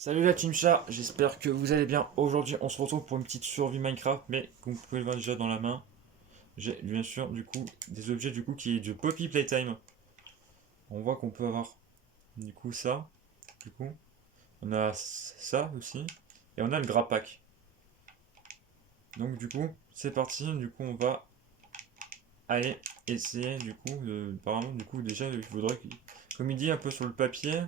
Salut la team chat, j'espère que vous allez bien. Aujourd'hui, on se retrouve pour une petite survie Minecraft, mais comme vous pouvez le voir déjà dans la main, j'ai bien sûr du coup des objets du coup qui est du Poppy Playtime. On voit qu'on peut avoir du coup ça, du coup, on a ça aussi, et on a le Grappack. Donc du coup, c'est parti. Du coup, on va aller essayer du coup, apparemment du coup déjà il faudrait que, comme il dit un peu sur le papier.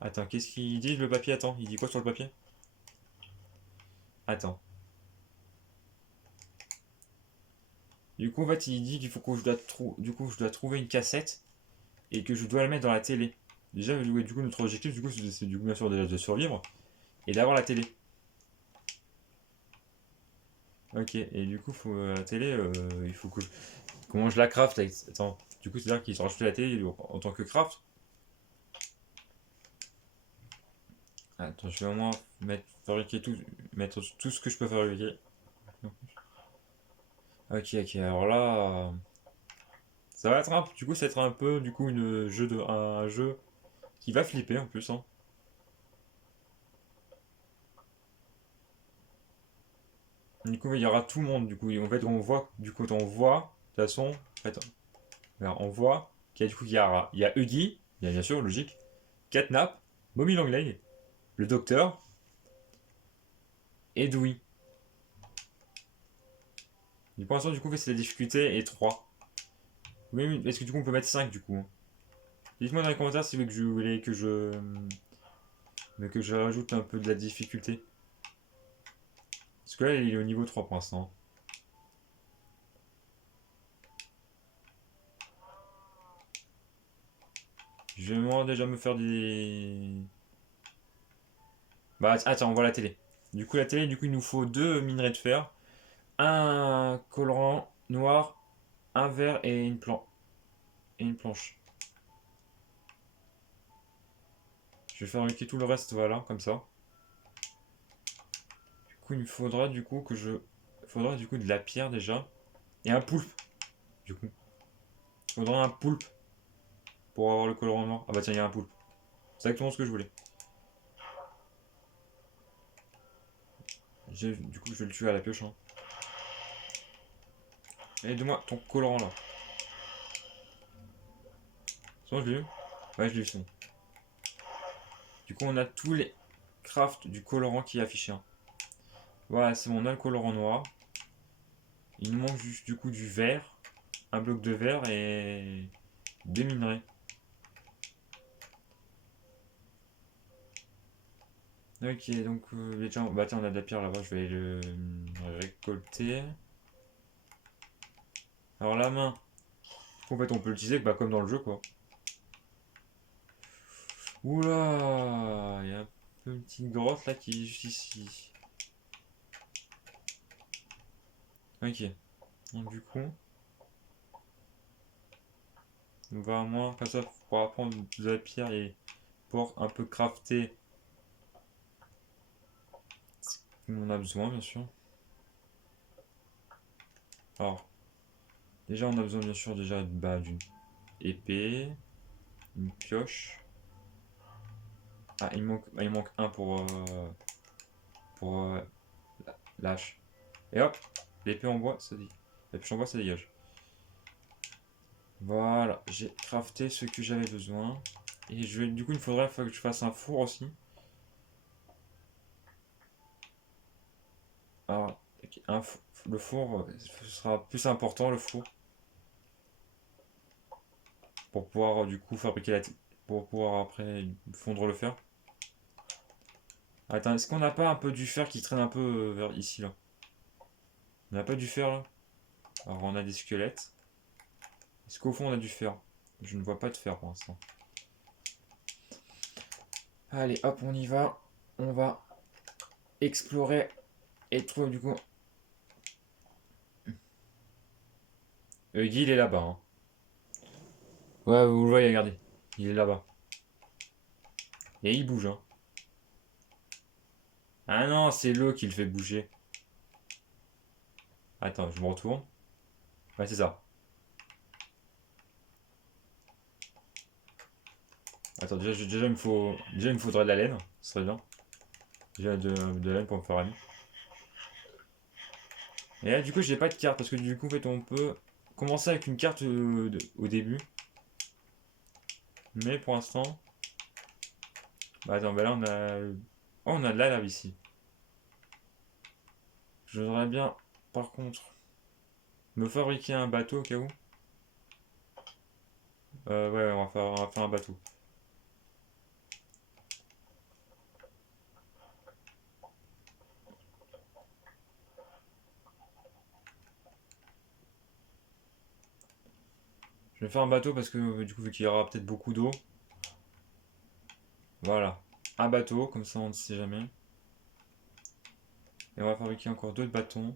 Attends, qu'est-ce qu'il dit le papier? Attends, il dit quoi sur le papier? Attends. Du coup, en fait, il dit qu'il faut que je dois trouver une cassette et que je dois la mettre dans la télé. Déjà, ouais, du coup, notre objectif, du coup, c'est du coup, bien sûr déjà de survivre et d'avoir la télé. Ok, et du coup, la télé, il faut que comment je la craft attends, du coup, c'est-à-dire qu'ils ont rajouté la télé en tant que craft. Attends, je vais au moins fabriquer mettre tout ce que je peux fabriquer. Ok, ok, alors là, ça va être du coup, ça va être un peu, du coup, un jeu qui va flipper en plus, hein. Du coup, il y aura tout le monde. Du coup, en fait, on voit, de toute façon, en fait, alors, on voit qu'il y a du coup, il y a Huggy, il y a bien sûr, logique, Catnap, Mommy Longleg, le docteur et Dewey. Et pour l'instant, du coup, c'est la difficulté est 3. Oui, est-ce que du coup, on peut mettre 5 du coup? Dites-moi dans les commentaires si vous voulez que je rajoute un peu de la difficulté. Parce que là, il est au niveau 3 pour l'instant. Je vais moi déjà me faire des. Bah, attends, on voit la télé. Du coup, la télé, du coup, il nous faut deux minerais de fer, un colorant noir, un verre et et une planche. Je vais fabriquer tout le reste, voilà, comme ça. Du coup, il me faudra du coup que je. Il faudra du coup de la pierre déjà. Et un poulpe, du coup. Il faudra un poulpe pour avoir le colorant noir. Ah bah tiens, il y a un poulpe. C'est exactement ce que je voulais. Du coup, je vais le tuer à la pioche, hein. Allez, donne-moi ton colorant là. C'est bon, je l'ai eu. Ouais, je l'ai eu, c'est bon. Du coup, on a tous les crafts du colorant qui est affiché, hein. Voilà, c'est bon, on a le colorant noir. Il nous manque juste du coup du vert, un bloc de verre et des minerais. Ok, donc déjà, bah tiens, on a de la pierre là-bas, je vais le récolter. Alors la main, en fait, on peut l'utiliser bah, comme dans le jeu, quoi. Oula, il y a un peu une petite grotte là qui est juste ici. Ok, donc du coup, on va à moins, comme ça, pour prendre de la pierre et pour un peu crafter ce qu'on a besoin, bien sûr. Alors, déjà, on a besoin, bien sûr, déjà bah, d'une épée, une pioche. Ah, il manque un pour l'âche. Et hop, l'épée en bois, ça dit. La pioche en bois, ça dégage. Voilà, j'ai crafté ce que j'avais besoin. Et du coup, il faudrait que je fasse un four aussi. Alors, le four, ce sera plus important, le four, pour pouvoir du coup fabriquer pour pouvoir après fondre le fer. Attends, est-ce qu'on n'a pas un peu du fer qui traîne un peu vers ici là? On n'a pas du fer là? Alors on a des squelettes. Est-ce qu'au fond on a du fer? Je ne vois pas de fer pour l'instant. Allez, hop, on y va. On va explorer et trouver du coup. Guy, il est là-bas, hein. Ouais, vous le voyez, regardez. Il est là-bas. Et il bouge, hein. Ah non, c'est l'eau qui le fait bouger. Attends, je me retourne. Ouais, c'est ça. Attends, déjà, il me faudrait de la laine. Ce serait bien. Déjà de la laine pour me faire ami. Et là, du coup, j'ai pas de carte parce que du coup, en fait, on peut commencer avec une carte au début. Mais pour l'instant. Bah, attends, bah là, on a. Oh, on a de la lave ici. Je voudrais bien, par contre, me fabriquer un bateau au cas où. Ouais, on va faire un bateau. Je vais faire un bateau parce que du coup, vu qu'il y aura peut-être beaucoup d'eau. Voilà. Un bateau, comme ça on ne sait jamais. Et on va fabriquer encore d'autres bâtons.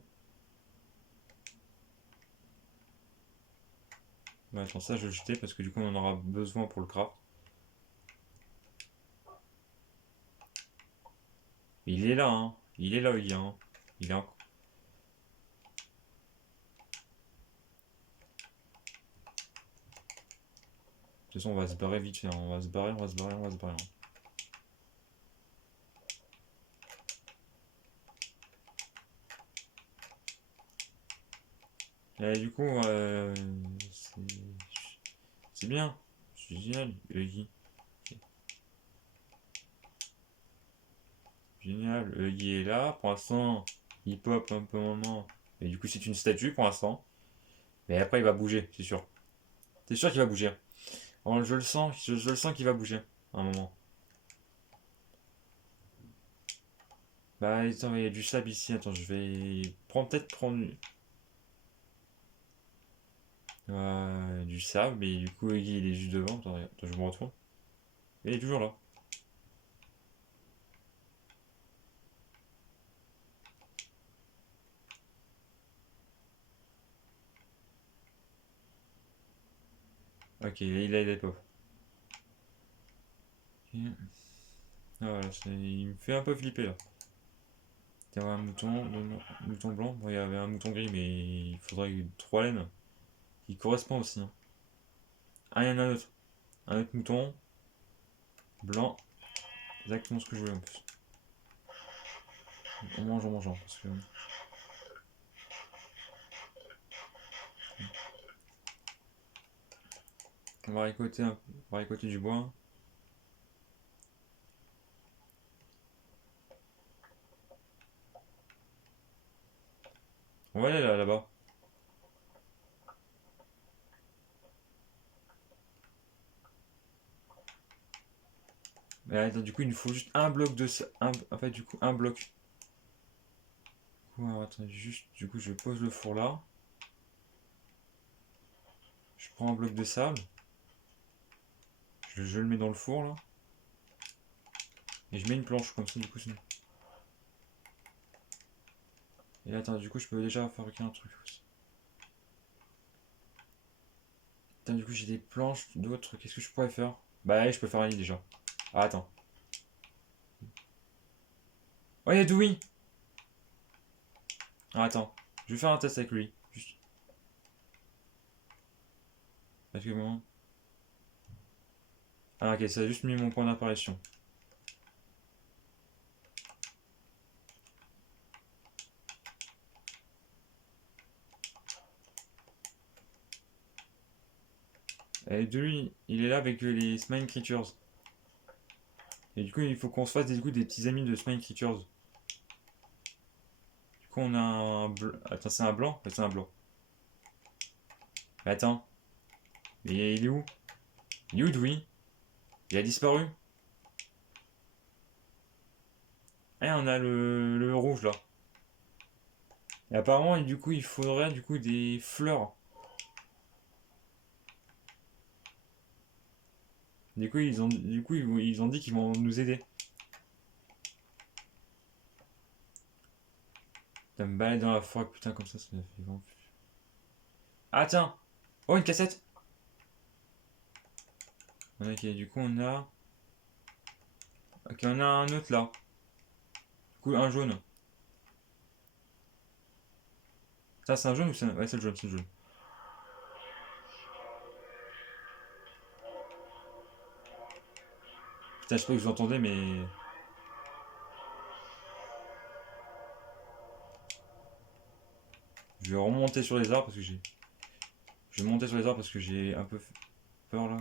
Bah, attends, ça je vais le jeter parce que du coup on en aura besoin pour le craft. Il est là, hein. Il est là, il est, hein. Il est en... De toute façon, on va se barrer vite fait, hein. On va se barrer, on va se barrer, on va se barrer, hein. Et du coup, c'est c'est bien. C'est génial, Huggy. Génial, Huggy est là. Pour l'instant, il pop un peu un moment. Et du coup, c'est une statue pour l'instant. Mais après, il va bouger, c'est sûr. C'est sûr qu'il va bouger. Oh, je le sens, je le sens qu'il va bouger à un moment. Bah, attends, il y a du sable ici. Attends, je vais peut-être prendre du sable, mais du coup, il est juste devant. Attends, attends, je me retourne. Et il est toujours là. Ok, il a pas. Ok. Ah, voilà, il me fait un peu flipper là. Il y avait un mouton, mouton blanc. Bon, il y avait un mouton gris, mais il faudrait 3 laines. Il correspond aussi, hein. Ah, il y en a un autre. Un autre mouton blanc. Exactement ce que je voulais en plus. On mange, parce que on va récolter du bois. On va aller là-bas. Mais attends, du coup, il nous faut juste un bloc de ça. En fait, du coup, un bloc. Du coup, alors, attends, juste, du coup, je pose le four là. Je prends un bloc de sable. Je le mets dans le four là. Et je mets une planche comme ça, du coup, et là, attends, du coup, je peux déjà fabriquer un truc aussi. Attends, du coup, j'ai des planches d'autres. Qu'est-ce que je pourrais faire? Bah, allez, je peux faire un lit déjà. Ah, attends. Oh, il y a Dewey! Ah, attends. Je vais faire un test avec lui. Juste. Parce que bon. Ah, ok, ça a juste mis mon point d'apparition. Et Dewey, il est là avec les Smile Creatures. Et du coup, il faut qu'on se fasse des petits amis de Smile Creatures. Du coup, on a un attends, c'est un blanc? Ouais, c'est un blanc. Mais attends. Mais il est où? Il est où, Dewey? Il a disparu? Eh, on a le rouge là. Et apparemment, et du coup, il faudrait du coup des fleurs. Du coup, ils ont dit qu'ils vont nous aider. Putain, me balader dans la forêt, putain, comme ça me fait vraiment. Ah, tiens! Oh, une cassette! Ok, du coup, on a. Ok, on a un autre là. Du coup, un jaune. Ça, c'est un jaune ou c'est un... Ouais, c'est le jaune, c'est le jaune. Putain, je sais pas que vous entendez, mais... Je vais remonter sur les arbres parce que j'ai... Je vais monter sur les arbres parce que j'ai un peu peur là.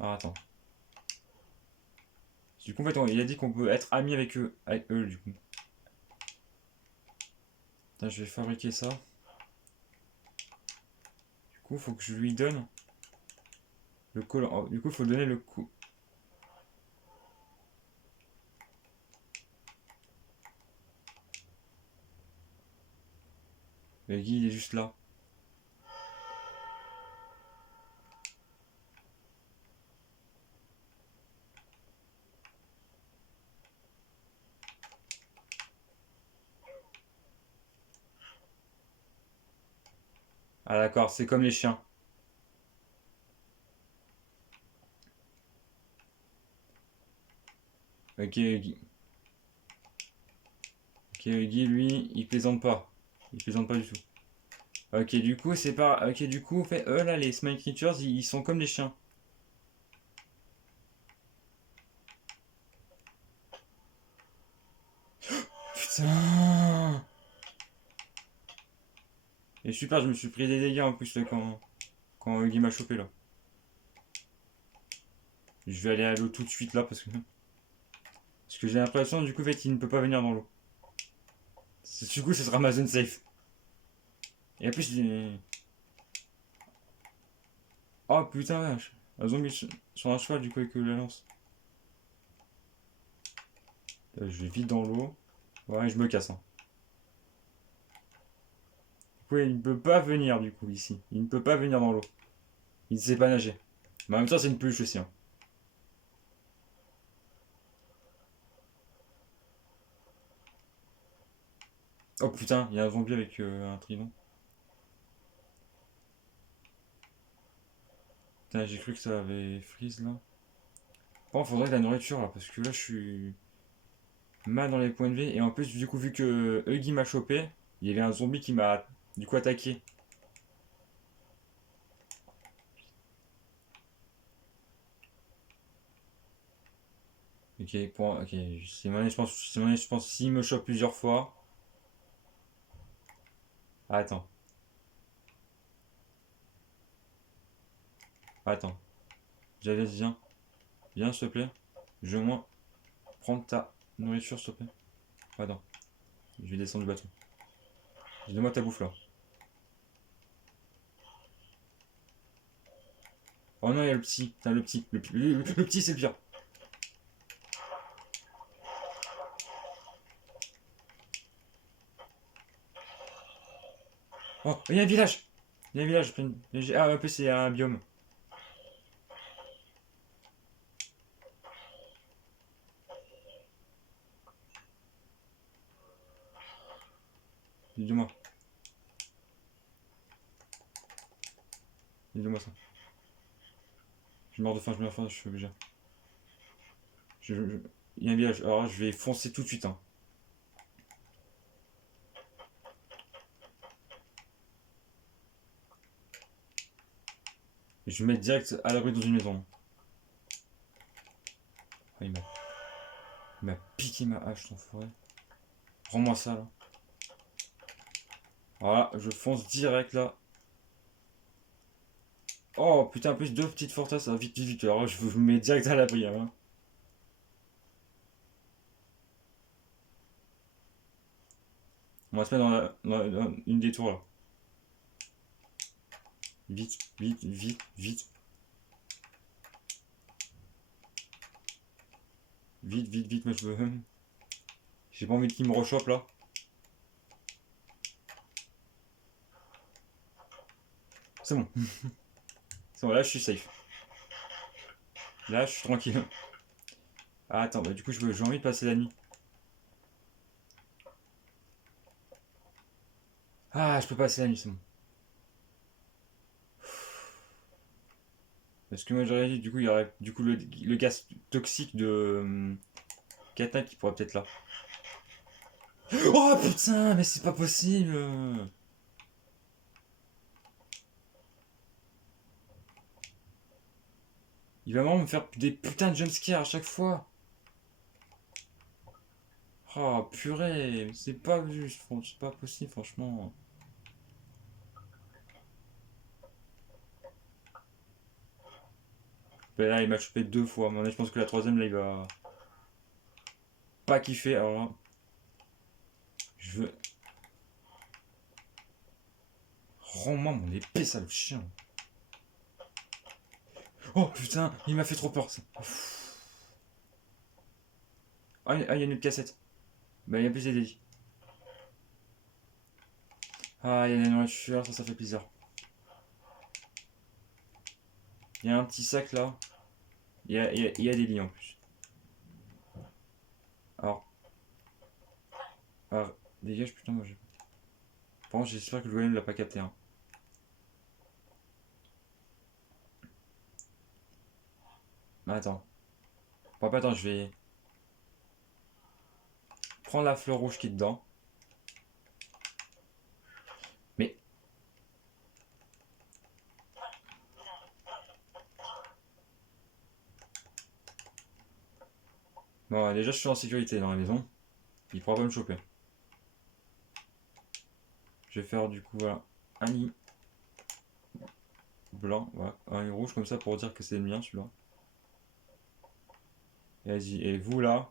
Ah, attends. Du coup, en fait, il a dit qu'on peut être amis avec eux, du coup. Putain, je vais fabriquer ça. Du coup, faut que je lui donne le collant. Oh, du coup, faut donner le coup. Le Guy, il est juste là. Ah, d'accord, c'est comme les chiens. Ok, Guy. Ok, Guy, lui, il plaisante pas. Il plaisante pas du tout. Ok, du coup, c'est pas. Ok, du coup, en fait, eux là, les Smile Creatures, ils sont comme les chiens. Putain! Et super, je me suis pris des dégâts en plus là, quand Guy m'a chopé là. Je vais aller à l'eau tout de suite là parce que j'ai l'impression du coup, en fait, il ne peut pas venir dans l'eau. Du coup, ce sera ma zone safe. Et en plus, oh putain, vache. Un zombie sur un cheval, du coup, avec la lance. Je vais vite dans l'eau. Ouais, je me casse. Hein. Du coup, il ne peut pas venir, du coup, ici. Il ne peut pas venir dans l'eau. Il ne sait pas nager. Mais en même temps, c'est une peluche aussi. Hein. Oh putain, il y a un zombie avec un trident. Putain, j'ai cru que ça avait freeze là. Bon, faudrait de la nourriture là, parce que là, je suis mal dans les points de vie. Et en plus, du coup, vu que Huggy m'a chopé, il y avait un zombie qui m'a du coup attaqué. Ok, ok, je pense, s'il me chope plusieurs fois. Ah, attends, attends. J'avais viens, viens s'il te plaît. Je veux moins prendre ta nourriture s'il te plaît. Attends, je vais descendre du bateau. Donne-moi ta bouffe là. Oh non, il y a le petit, putain, le petit, le petit c'est le pire. Oh, il y a un village. Il y a un village. Ah, un peu c'est un biome. Dis-moi, dis-moi ça. Je meurs de faim, je meurs de faim, je suis obligé. Il y a un village. Alors je vais foncer tout de suite. Hein. Et je vais me mettre direct à l'abri dans une maison. Ah, il m'a piqué ma hache, ton forêt. Rends-moi ça là. Voilà, je fonce direct là. Oh putain, en plus deux petites forteresses, ah, vite, vite, vite. Alors je me mets direct à l'abri. Hein. On va se mettre dans une des tours là. Vite, vite, vite, vite. Vite, vite, vite, moi je veux. J'ai pas envie qu'il me rechoppe là. C'est bon. C'est bon, là je suis safe. Là je suis tranquille. Ah, attends, bah du coup j'ai envie de passer la nuit. Ah, je peux passer la nuit, c'est bon. Parce que moi j'aurais dit, du coup il y aurait du coup le gaz toxique de Kata qui pourrait peut-être là. Oh putain, mais c'est pas possible. Il va vraiment me faire des putains de jumpscares à chaque fois. Oh purée, c'est pas juste, c'est pas possible franchement. Ben là il m'a chopé 2 fois, mais je pense que la troisième là il va pas kiffer. Alors là, je veux. Rends-moi mon épée, sale chien. Oh putain, il m'a fait trop peur ça. Ah, il y a une autre cassette. Bah il y a plus des. Ah, il y a la nourriture, ça fait plaisir. Il y a un petit sac là. Il y a des lits en plus. Alors, alors dégage, putain, moi j'ai. Par contre, j'espère que le golem l'a pas capté. Hein. Mais attends. Bon, attends, je vais prendre la fleur rouge qui est dedans. Mais. Bon, ouais, déjà, je suis en sécurité dans la maison. Il pourra pas me choper. Je vais faire du coup, voilà, un nid blanc, voilà, un nid rouge comme ça pour dire que c'est le mien celui-là. Et vas-y, et vous là,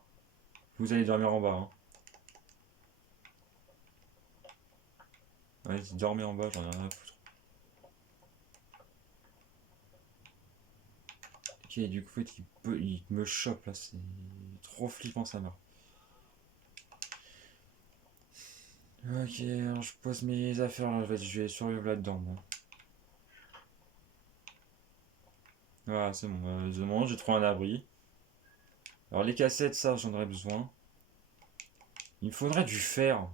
vous allez dormir en bas. Hein. Vas-y, dormez en bas, j'en ai rien à foutre. Ok, du coup, il me chope là, c'est trop flippant sa mère. Ok, alors je pose mes affaires là, je vais survivre là-dedans. Bon. Voilà, c'est bon, j'ai trouvé un abri. Alors les cassettes, ça, j'en aurais besoin. Il me faudrait du fer.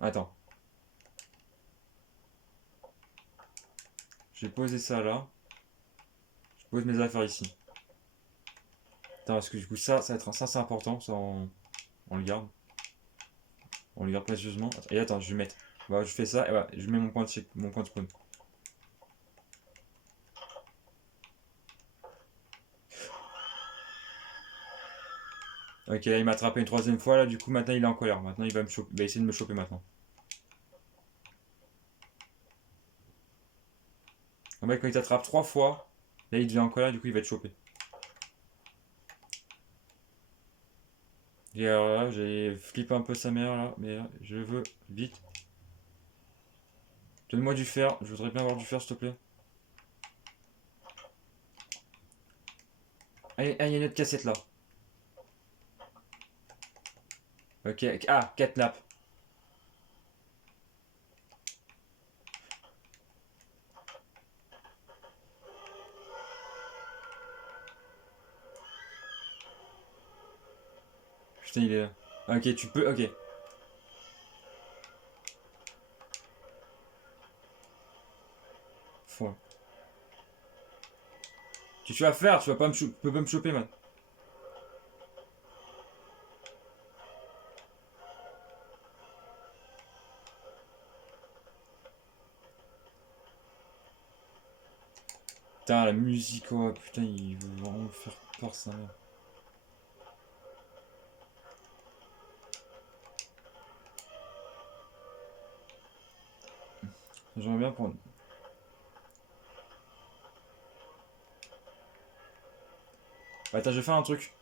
Attends. Je vais poser ça là. Je pose mes affaires ici. Attends, parce que du coup, ça va être ça, c'est important. Ça, on le garde. On le garde précieusement. Et attends, je vais mettre. Voilà, je fais ça et voilà, je mets mon point de spawn. Ok, là, il m'a attrapé une troisième fois. Là, du coup, maintenant, il est en colère. Maintenant, il va me choper. Il va essayer de me choper maintenant. Le mec, quand il t'attrape 3 fois, là, il devient en colère. Du coup, il va te choper. Et alors là, j'ai flippé un peu sa mère là. Mais là, je veux vite. Donne-moi du fer. Je voudrais bien avoir du fer, s'il te plaît. Allez, il y a une autre cassette là. Ok, ah, catnap. Putain, il est là. Ok, tu peux, ok. Faut. Qu'est-ce que tu vas faire? Tu vas pas me, peux pas me choper, man. Putain, la musique, oh putain, il veut vraiment me faire peur, ça. J'aimerais bien prendre. Attends, je vais faire un truc.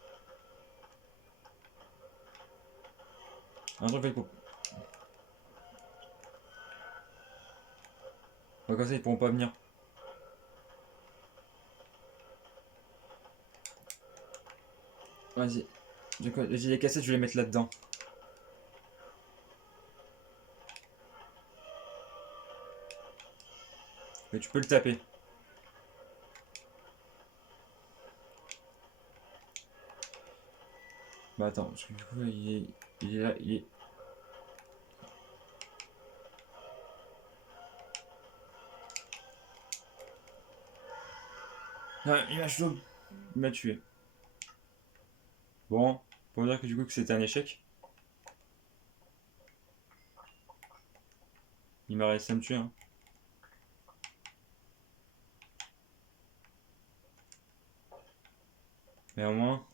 Un truc avec. Ouais, comme ça, ils pourront pas venir. Vas-y. Vas-y, les cassettes, je vais les mettre là-dedans. Mais tu peux le taper. Bah attends, parce que du coup, il est là, il est. Ah, il m'a chaud. Il m'a tué. Bon, pour dire que du coup que c'était un échec. Il m'a réussi à me tuer. Hein. Mais au moins...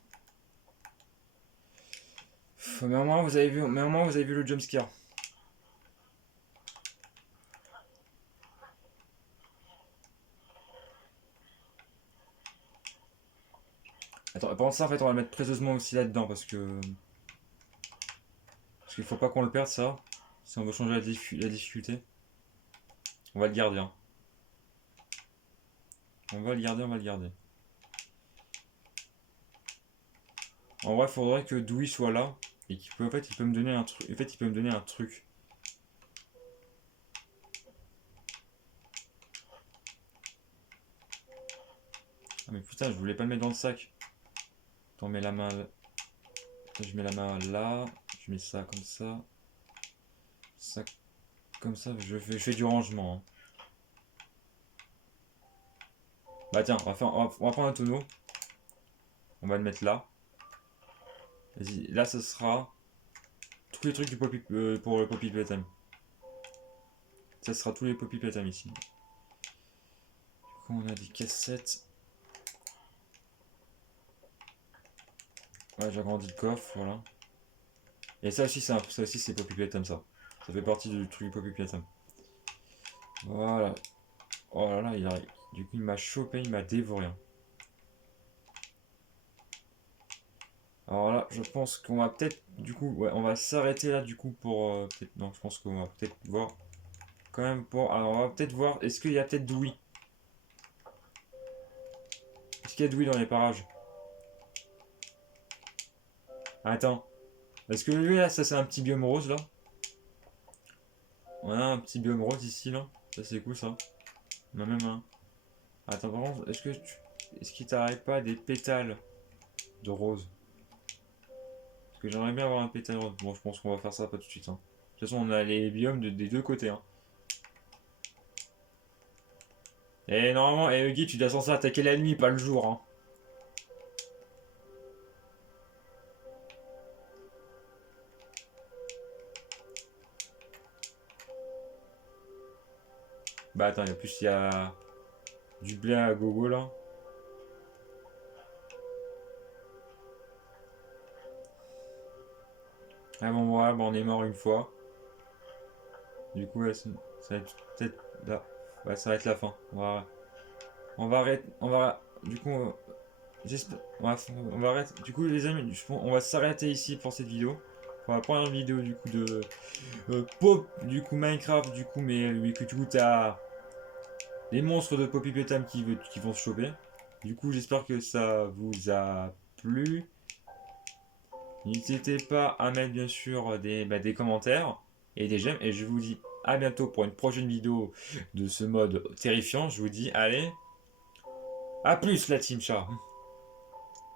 Mais au moins vous avez vu, le jumpscare. Attends, pendant ça, en fait, on va le mettre précieusement aussi là-dedans parce que... Parce qu'il faut pas qu'on le perde, ça. Si on veut changer la difficulté. On va le garder, hein. On va le garder. En vrai, il faudrait que Dewey soit là. Et qu'il peut, en fait, il peut me donner un truc. En fait, il peut me donner un truc. Ah mais putain, je voulais pas le mettre dans le sac. Attends, mets la main... Je mets la main là. Je mets ça comme ça. Ça comme ça. Je fais du rangement, hein. Bah tiens, on va prendre un tonneau. On va le mettre là. Vas-y, là, ce sera... Tous les trucs du poppy, pour le Poppy Playtime. Ça sera tous les Poppy Playtime ici. Du coup, on a des cassettes. Ouais, j'agrandis le coffre, voilà. Et ça aussi, c'est Poppy Playtime, ça. Ça fait partie du truc du Poppy Playtime. Voilà. Oh là là, il arrive. Du coup, il m'a chopé, il m'a dévoré, hein. Alors là, je pense qu'on va peut-être, du coup, ouais, on va s'arrêter là, du coup, pour... non, je pense qu'on va peut-être voir... Quand même pour... Alors, on va peut-être voir, est-ce qu'il y a peut-être Dewey? Est-ce qu'il y a Dewey dans les parages? Attends. Est-ce que lui, là, ça c'est un petit biome rose, là? On a un petit biome rose ici, là. Ça c'est cool, ça. On a même un... Attends, par contre, est-ce qu'il t'arrive pas des pétales de rose? Parce que j'aimerais bien avoir un pétale rose. Bon, je pense qu'on va faire ça pas tout de suite, hein. De toute façon, on a les biomes des deux côtés, hein. Et normalement, Huggy, tu dois censé attaquer la nuit, pas le jour, hein. Bah attends, en plus il y a du blé à gogo là. Ah bon, ouais, bah, on est mort une fois. Du coup, ouais, ça va être peut-être là. Ouais, ça va être la fin. On va arrêter. Du coup, on va arrêter. Du coup, les amis, on va s'arrêter ici pour cette vidéo. Pour la première vidéo du coup de Pop, du coup Minecraft, du coup, mais que du coup t'as les monstres de Poppy Playtime qui vont se choper. Du coup, j'espère que ça vous a plu. N'hésitez pas à mettre bien sûr des commentaires et des j'aime. Et je vous dis à bientôt pour une prochaine vidéo de ce mode terrifiant. Je vous dis allez, à plus la team chat.